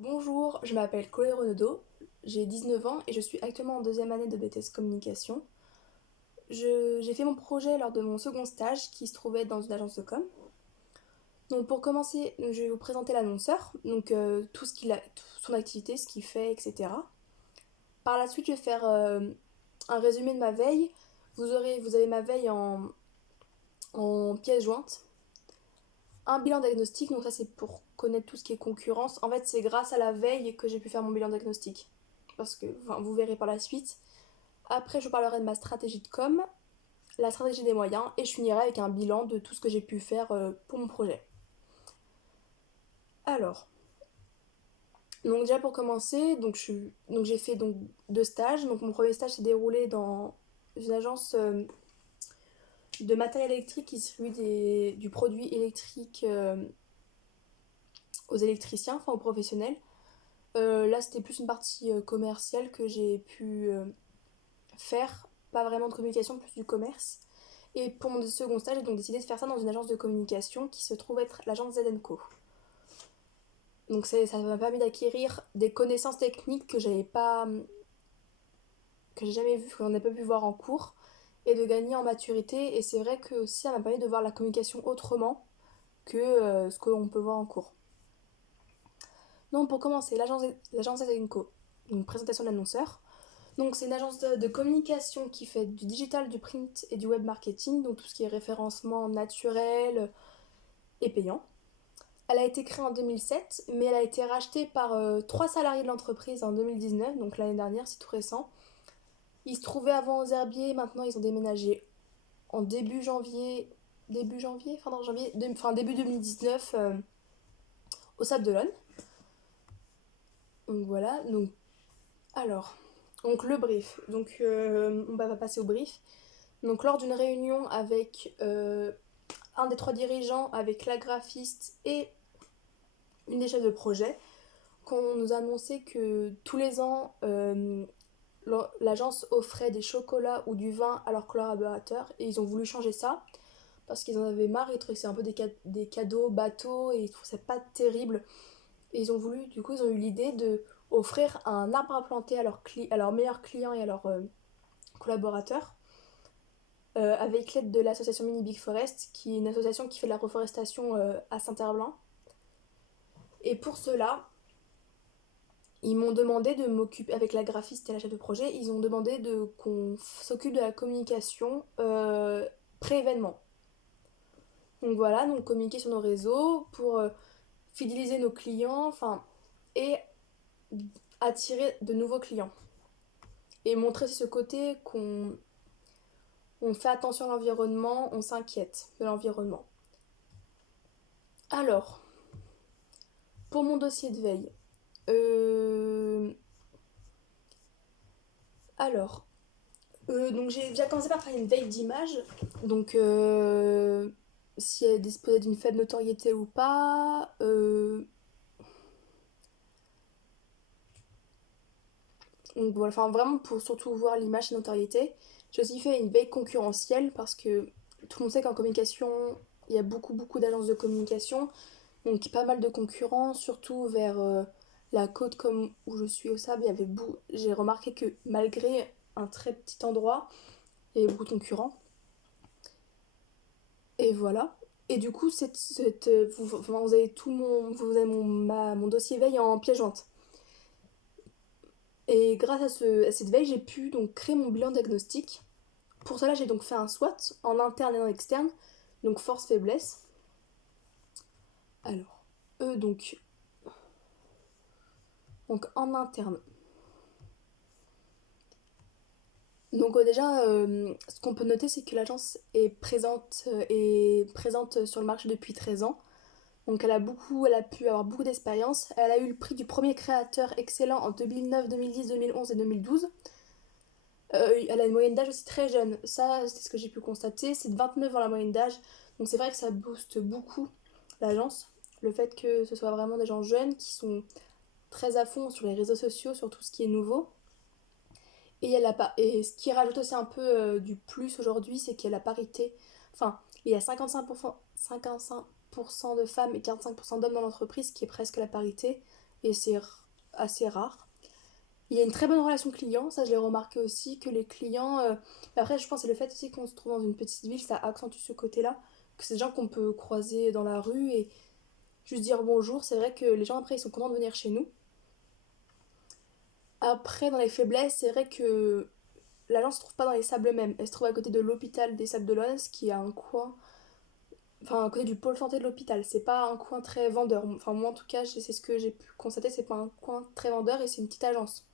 Bonjour, je m'appelle Chloé Renaudot, j'ai 19 ans et je suis actuellement en deuxième année de BTS Communication. J'ai fait mon projet lors de mon second stage qui se trouvait dans une agence de com. Donc pour commencer, je vais vous présenter l'annonceur, tout ce qu'il a, son activité, ce qu'il fait, etc. Par la suite, je vais faire un résumé de ma veille. Vous avez ma veille en pièces jointes. Un bilan diagnostic, donc ça c'est pour connaître tout ce qui est concurrence. En fait, c'est grâce à la veille que j'ai pu faire mon bilan diagnostic. Parce que vous verrez par la suite. Après, je vous parlerai de ma stratégie de com, la stratégie des moyens, et je finirai avec un bilan de tout ce que j'ai pu faire pour mon projet. Alors, donc déjà pour commencer, j'ai fait deux stages. Donc mon premier stage s'est déroulé dans une agence de matériel électrique qui distribue du produit électrique aux électriciens, enfin aux professionnels. Là, c'était plus une partie commerciale que j'ai pu faire, pas vraiment de communication, plus du commerce. Et pour mon second stage, j'ai donc décidé de faire ça dans une agence de communication qui se trouve être l'agence Z&Co. Donc ça m'a permis d'acquérir des connaissances techniques que j'ai jamais vues, qu'on n'a pas pu voir en cours, et de gagner en maturité. Et c'est vrai que aussi ça m'a permis de voir la communication autrement que ce que l'on peut voir en cours. Donc pour commencer, l'agence Z&Co, une présentation de l'annonceur. Donc c'est une agence de communication qui fait du digital, du print et du web marketing, donc tout ce qui est référencement naturel et payant. Elle a été créée en 2007, mais elle a été rachetée par 3 salariés de l'entreprise en 2019, donc l'année dernière, c'est tout récent. Ils se trouvaient avant aux Herbiers, maintenant ils ont déménagé en début 2019 au Sable d'Olonne. Donc voilà, alors, donc le brief. On va passer au brief. Donc lors d'une réunion avec un des trois dirigeants, avec la graphiste et une des chefs de projet, qu'on nous a annoncé que tous les ans, l'agence offrait des chocolats ou du vin à leurs collaborateurs et ils ont voulu changer ça parce qu'ils en avaient marre, ils trouvaient que c'est un peu des cadeaux bateaux et ils trouvaient ça pas terrible. Et ils ont eu l'idée de offrir un arbre à planter à leurs meilleurs clients et à leurs collaborateurs avec l'aide de l'association Mini Big Forest, qui est une association qui fait de la reforestation à Saint-Herblain. Et pour cela, ils m'ont demandé de m'occuper, avec la graphiste et la chef de projet, ils ont demandé qu'on s'occupe de la communication pré-événement. Donc voilà, donc communiquer sur nos réseaux pour fidéliser nos clients, et attirer de nouveaux clients. Et montrer ce côté qu'on on fait attention à l'environnement, on s'inquiète de l'environnement. Alors, pour mon dossier de veille, euh, alors, donc j'ai déjà commencé par faire une veille d'image. Donc, si elle disposait d'une faible notoriété ou pas. Donc voilà, vraiment pour surtout voir l'image et la notoriété. J'ai aussi fait une veille concurrentielle parce que tout le monde sait qu'en communication, il y a beaucoup d'agences de communication. Donc pas mal de concurrents, surtout vers la côte comme où je suis au Sable. J'ai remarqué que malgré un très petit endroit, il y avait beaucoup de concurrents. Et voilà. Et du coup, vous avez mon dossier veille en pièce jointe. Et grâce à cette veille, j'ai pu donc créer mon bilan diagnostic. Pour cela, j'ai donc fait un SWOT en interne et en externe, donc force-faiblesse. Alors, eux, donc en interne. Donc déjà, ce qu'on peut noter, c'est que l'agence est présente sur le marché depuis 13 ans. Donc elle a pu avoir beaucoup d'expérience. Elle a eu le prix du premier créateur excellent en 2009, 2010, 2011 et 2012. Elle a une moyenne d'âge aussi très jeune. Ça, c'est ce que j'ai pu constater. C'est de 29 ans la moyenne d'âge. Donc c'est vrai que ça booste beaucoup l'agence. Le fait que ce soit vraiment des gens jeunes qui sont très à fond sur les réseaux sociaux, sur tout ce qui est nouveau. Et ce qui rajoute aussi un peu du plus aujourd'hui, c'est qu'il y a la parité. Enfin, il y a 55% de femmes et 45% d'hommes dans l'entreprise, ce qui est presque la parité. et assez rare. Il y a une très bonne relation client, ça je l'ai remarqué aussi, que les clients... Après je pense que c'est le fait aussi qu'on se trouve dans une petite ville, ça accentue ce côté-là, que c'est des gens qu'on peut croiser dans la rue et juste dire bonjour. C'est vrai que les gens après ils sont contents de venir chez nous. Après dans les faiblesses, c'est vrai que l'agence se trouve pas dans les Sables mêmes, elle se trouve à côté de l'hôpital des Sables d'Olonne, qui est un coin... Enfin, à côté du pôle santé de l'hôpital, c'est pas un coin très vendeur. Enfin, moi en tout cas, c'est ce que j'ai pu constater, c'est pas un coin très vendeur et c'est une petite agence.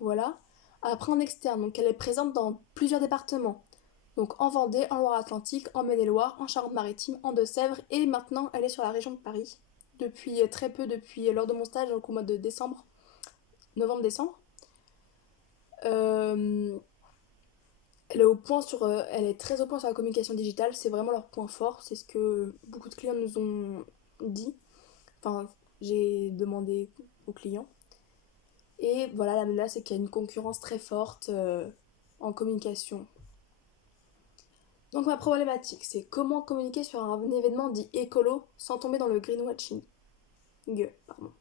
Voilà. Après en externe, donc elle est présente dans plusieurs départements. Donc en Vendée, en Loire-Atlantique, en Maine-et-Loire, en Charente-Maritime, en Deux-Sèvres et maintenant elle est sur la région de Paris. Depuis très peu, depuis lors de mon stage, donc au mois de décembre, novembre-décembre. Euh, elle est très au point sur la communication digitale, c'est vraiment leur point fort, c'est ce que beaucoup de clients nous ont dit. Enfin, j'ai demandé aux clients. Et voilà, la menace, c'est qu'il y a une concurrence très forte en communication. Donc ma problématique, c'est comment communiquer sur un événement dit écolo sans tomber dans le greenwashing. Pardon.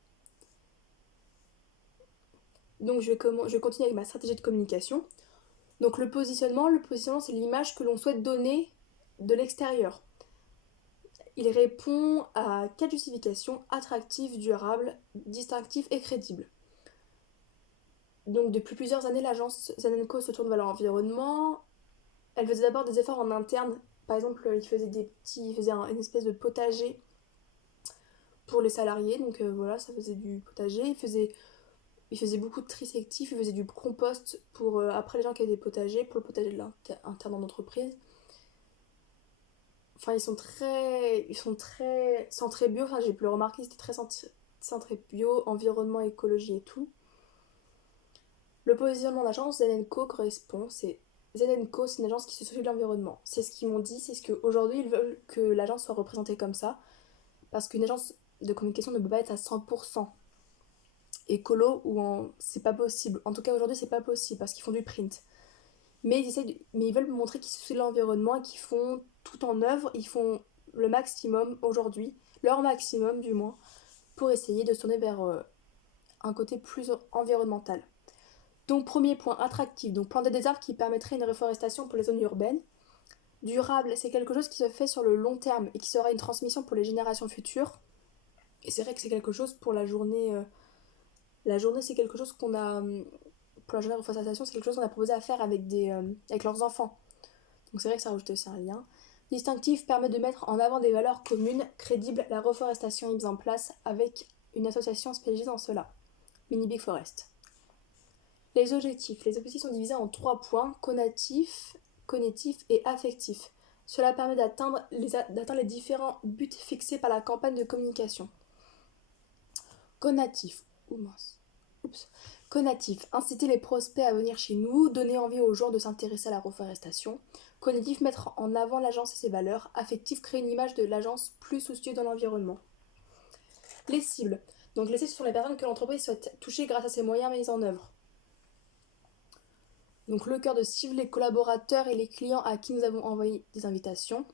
Donc je vais continuer avec ma stratégie de communication. Donc le positionnement c'est l'image que l'on souhaite donner de l'extérieur. Il répond à 4 justifications: attractif, durable, distinctif et crédible. Donc depuis plusieurs années, l'agence Zanenco se tourne vers l'environnement. Elle faisait d'abord des efforts en interne. Par exemple, il faisait une espèce de potager pour les salariés. Donc voilà, ça faisait du potager. Il faisait beaucoup de tri sélectif. Il faisait du compost pour après les gens qui avaient des potagers, pour le potager de l'interne en entreprise. Enfin, ils sont très centrés bio. Enfin, j'ai pu le remarquer, c'était très centré bio, environnement, écologie et tout. Le positionnement de l'agence Zenenco correspond, Zenenco, c'est une agence qui se soucie de l'environnement. C'est ce qu'ils m'ont dit, c'est ce qu'aujourd'hui ils veulent que l'agence soit représentée comme ça, parce qu'une agence de communication ne peut pas être à 100% écolo c'est pas possible. En tout cas aujourd'hui c'est pas possible parce qu'ils font du print. Mais ils veulent montrer qu'ils se soucient de l'environnement et qu'ils font tout en œuvre, ils font le maximum aujourd'hui, leur maximum du moins, pour essayer de se tourner vers un côté plus environnemental. Donc premier point, attractif, donc planter des arbres qui permettraient une reforestation pour les zones urbaines. Durable, c'est quelque chose qui se fait sur le long terme et qui sera une transmission pour les générations futures. Et c'est vrai que c'est quelque chose pour la journée. La journée, c'est quelque chose qu'on a. Pour la journée de reforestation, c'est quelque chose qu'on a proposé à faire avec leurs enfants. Donc c'est vrai que ça rajoute aussi un lien. Distinctif permet de mettre en avant des valeurs communes, crédibles. La reforestation est mise en place avec une association spécialisée dans cela. Mini Big Forest. Les objectifs. Les objectifs sont divisés en 3 points: conatif, cognitif et affectif. Cela permet d'atteindre les différents buts fixés par la campagne de communication. Conatif. Conatif. Inciter les prospects à venir chez nous, donner envie aux gens de s'intéresser à la reforestation. Cognitif. Mettre en avant l'agence et ses valeurs. Affectif. Créer une image de l'agence plus soucieuse de l'environnement. Les cibles. Donc les cibles sont les personnes que l'entreprise souhaite toucher grâce à ses moyens mis en œuvre. Donc le cœur de cible, les collaborateurs et les clients à qui nous avons envoyé des invitations.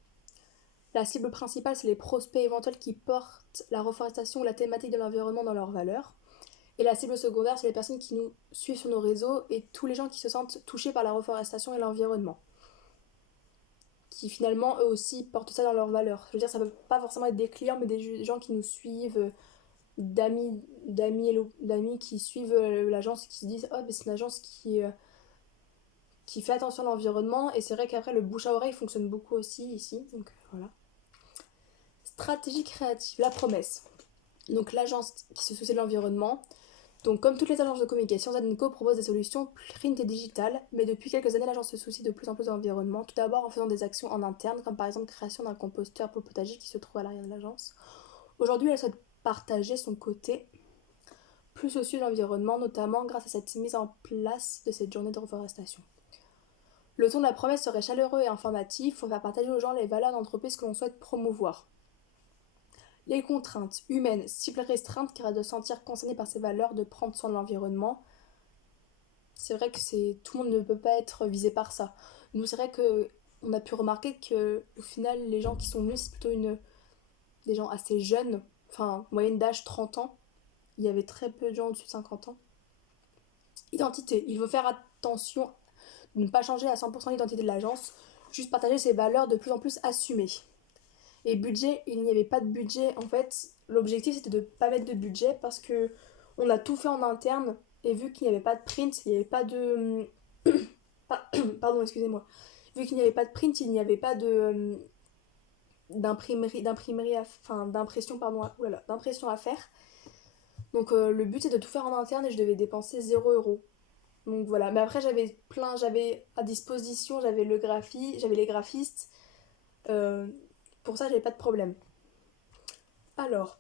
La cible principale, c'est les prospects éventuels qui portent la reforestation ou la thématique de l'environnement dans leurs valeurs. Et la cible secondaire, c'est les personnes qui nous suivent sur nos réseaux et tous les gens qui se sentent touchés par la reforestation et l'environnement. Qui finalement, eux aussi, portent ça dans leurs valeurs. Je veux dire, ça ne peut pas forcément être des clients, mais des gens qui nous suivent, d'amis qui suivent l'agence et qui se disent « Oh, c'est une agence qui fait attention à l'environnement ». Et c'est vrai qu'après, le bouche à oreille fonctionne beaucoup aussi ici. Donc voilà. Stratégie créative, la promesse. Donc l'agence qui se soucie de l'environnement. Donc comme toutes les agences de communication, Zadenco propose des solutions print et digitales, mais depuis quelques années, l'agence se soucie de plus en plus de l'environnement, tout d'abord en faisant des actions en interne, comme par exemple création d'un composteur pour le potager qui se trouve à l'arrière de l'agence. Aujourd'hui, elle souhaite partager son côté plus soucieux de l'environnement, notamment grâce à cette mise en place de cette journée de reforestation. Le ton de la promesse serait chaleureux et informatif pour faire partager aux gens les valeurs d'entreprise que l'on souhaite promouvoir. Les contraintes humaines, cible restreinte car elle doit se sentir concernée par ces valeurs de prendre soin de l'environnement. C'est vrai que tout le monde ne peut pas être visé par ça. Nous, c'est vrai qu'on a pu remarquer que au final, les gens qui sont venus, c'est plutôt des gens assez jeunes, enfin moyenne d'âge 30 ans. il y avait très peu de gens au-dessus de 50 ans. Identité, il faut faire attention de ne pas changer à 100% l'identité de l'agence, juste partager ses valeurs de plus en plus assumées. Et budget, il n'y avait pas de budget. En fait, l'objectif c'était de ne pas mettre de budget parce que on a tout fait en interne et vu qu'il n'y avait pas de print, il n'y avait pas de. Pardon, excusez-moi. Vu qu'il n'y avait pas de print, il n'y avait pas de d'impression d'impression à faire. Donc le but c'est de tout faire en interne et je devais dépenser 0 €. Donc voilà, mais après j'avais à disposition, j'avais les graphistes. Euh, pour ça j'avais pas de problème. Alors,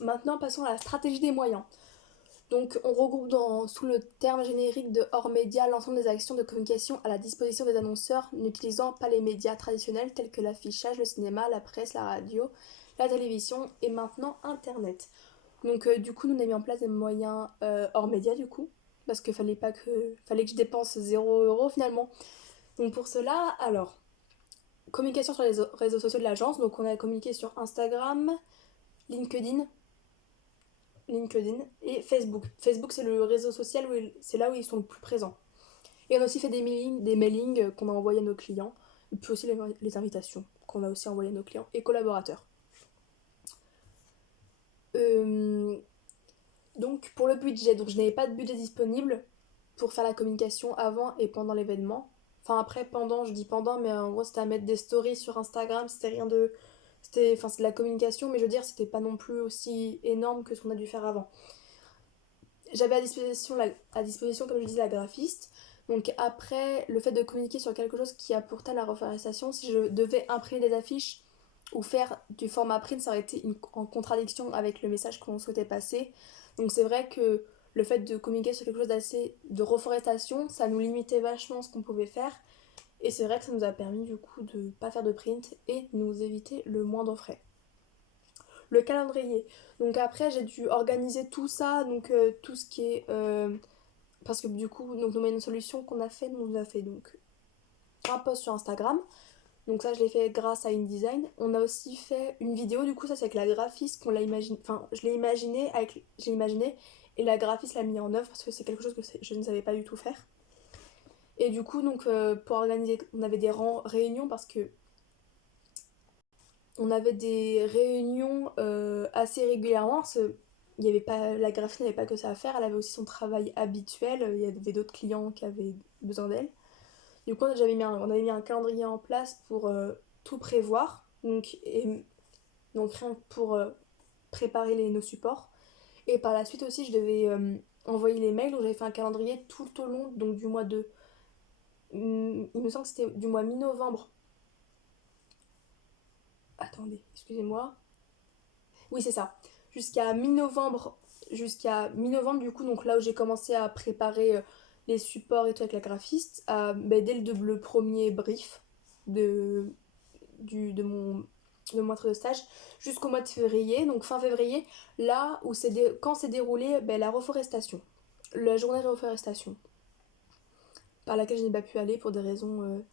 maintenant passons à la stratégie des moyens. Donc on regroupe sous le terme générique de hors média l'ensemble des actions de communication à la disposition des annonceurs n'utilisant pas les médias traditionnels tels que l'affichage, le cinéma, la presse, la radio, la télévision et maintenant internet. Donc du coup nous on a mis en place des moyens hors média du coup parce qu'il fallait que je dépense 0 € finalement. Donc pour cela, alors communication sur les réseaux sociaux de l'agence, donc on a communiqué sur Instagram, LinkedIn, LinkedIn et Facebook. Facebook, c'est le réseau social c'est là où ils sont le plus présents. Et on a aussi fait des mailings qu'on a envoyés à nos clients, et puis aussi les invitations qu'on a aussi envoyées à nos clients et collaborateurs. Euh, donc pour le budget, donc je n'avais pas de budget disponible pour faire la communication avant et pendant l'événement. Enfin après, pendant, je dis pendant, mais en gros c'était à mettre des stories sur Instagram, c'était rien de... c'est de la communication, mais je veux dire, c'était pas non plus aussi énorme que ce qu'on a dû faire avant. J'avais à disposition, comme je disais, la graphiste. Donc après, le fait de communiquer sur quelque chose qui a pour thème la reforestation, si je devais imprimer des affiches ou faire du format print, ça aurait été en contradiction avec le message qu'on souhaitait passer. Donc c'est vrai que le fait de communiquer sur quelque chose d'assez de reforestation, ça nous limitait vachement ce qu'on pouvait faire. Et c'est vrai que ça nous a permis du coup de ne pas faire de print et nous éviter le moindre frais. Le calendrier. Donc après, j'ai dû organiser tout ça, donc tout ce qui est... parce que du coup, donc, une solution qu'on a fait, nous a fait donc un post sur Instagram. Donc ça, je l'ai fait grâce à InDesign. On a aussi fait une vidéo, du coup, ça c'est avec la graphiste qu'on l'a imaginé. Enfin, j'ai imaginé et la graphiste l'a mis en œuvre parce que c'est quelque chose que je ne savais pas du tout faire. Et du coup, donc pour organiser, on avait des réunions parce que on avait des réunions assez régulièrement. Il y avait pas, la graphiste n'avait pas que ça à faire, elle avait aussi son travail habituel. Il y avait d'autres clients qui avaient besoin d'elle. Du coup, on avait mis un calendrier en place pour tout prévoir. Donc rien que pour préparer nos supports. Et par la suite aussi, je devais envoyer les mails. Donc j'avais fait un calendrier tout au long donc, du mois de... Il me semble que c'était du mois mi-novembre. Attendez, excusez-moi. Oui, c'est ça. Jusqu'à mi-novembre. Jusqu'à mi-novembre, du coup, donc là où j'ai commencé à préparer les supports et tout avec la graphiste, dès le premier brief de, de mon maître de stage, jusqu'au mois de février, donc fin février, là où quand s'est déroulée la reforestation, la journée de reforestation, par laquelle je n'ai pas pu aller pour des raisons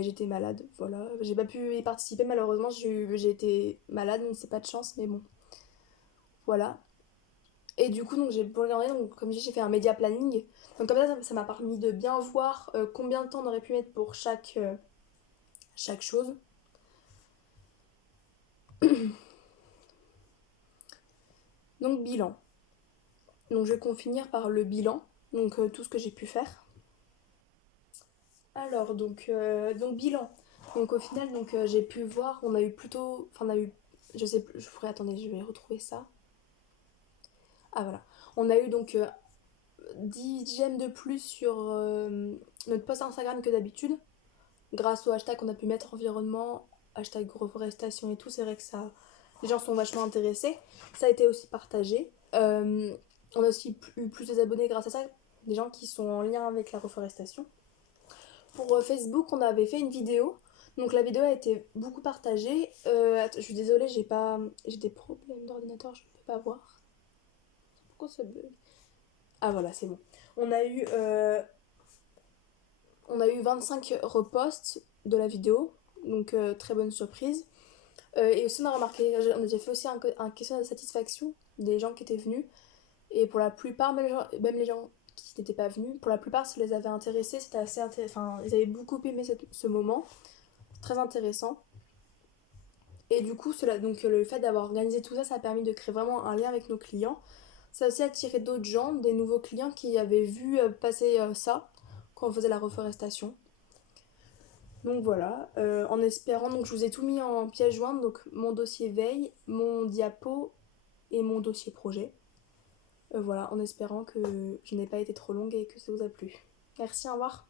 j'étais malade, voilà. J'ai pas pu y participer malheureusement, j'ai été malade, donc c'est pas de chance, mais bon. Voilà. Et du coup, donc j'ai pour regarder, donc comme je dis, j'ai fait un média planning. Donc comme ça m'a permis de bien voir combien de temps on aurait pu mettre pour chaque chose. Donc bilan. Donc je vais finir par le bilan, donc tout ce que j'ai pu faire. Alors donc bilan. Donc au final j'ai pu voir, on a eu plutôt, enfin on a eu, je sais plus, attendez, je vais retrouver ça. Ah voilà, on a eu donc 10 j'aime de plus sur notre post Instagram que d'habitude, grâce au hashtag qu'on a pu mettre environnement, hashtag reforestation et tout, c'est vrai que ça, les gens sont vachement intéressés. Ça a été aussi partagé. On a aussi eu plus d'abonnés grâce à ça, des gens qui sont en lien avec la reforestation. Pour Facebook, on avait fait une vidéo. Donc la vidéo a été beaucoup partagée. Je suis désolée, j'ai des problèmes d'ordinateur, je ne peux pas voir. Pourquoi ça bug? Ah voilà, c'est bon. On a eu, euh, on a eu 25 reposts de la vidéo, donc très bonne surprise. Et aussi on a remarqué, on a déjà fait aussi un questionnaire de satisfaction des gens qui étaient venus. Et pour la plupart, même les gens qui n'étaient pas venus, pour la plupart, ça les avait intéressés. C'était assez intéressant. Enfin, ils avaient beaucoup aimé ce moment. Très intéressant. Et du coup, donc, le fait d'avoir organisé tout ça, ça a permis de créer vraiment un lien avec nos clients. Ça a aussi attiré d'autres gens, des nouveaux clients qui avaient vu passer ça quand on faisait la reforestation. Donc voilà, en espérant, donc je vous ai tout mis en pièce jointe, donc mon dossier veille, mon diapo et mon dossier projet. Voilà, en espérant que je n'ai pas été trop longue et que ça vous a plu. Merci, au revoir.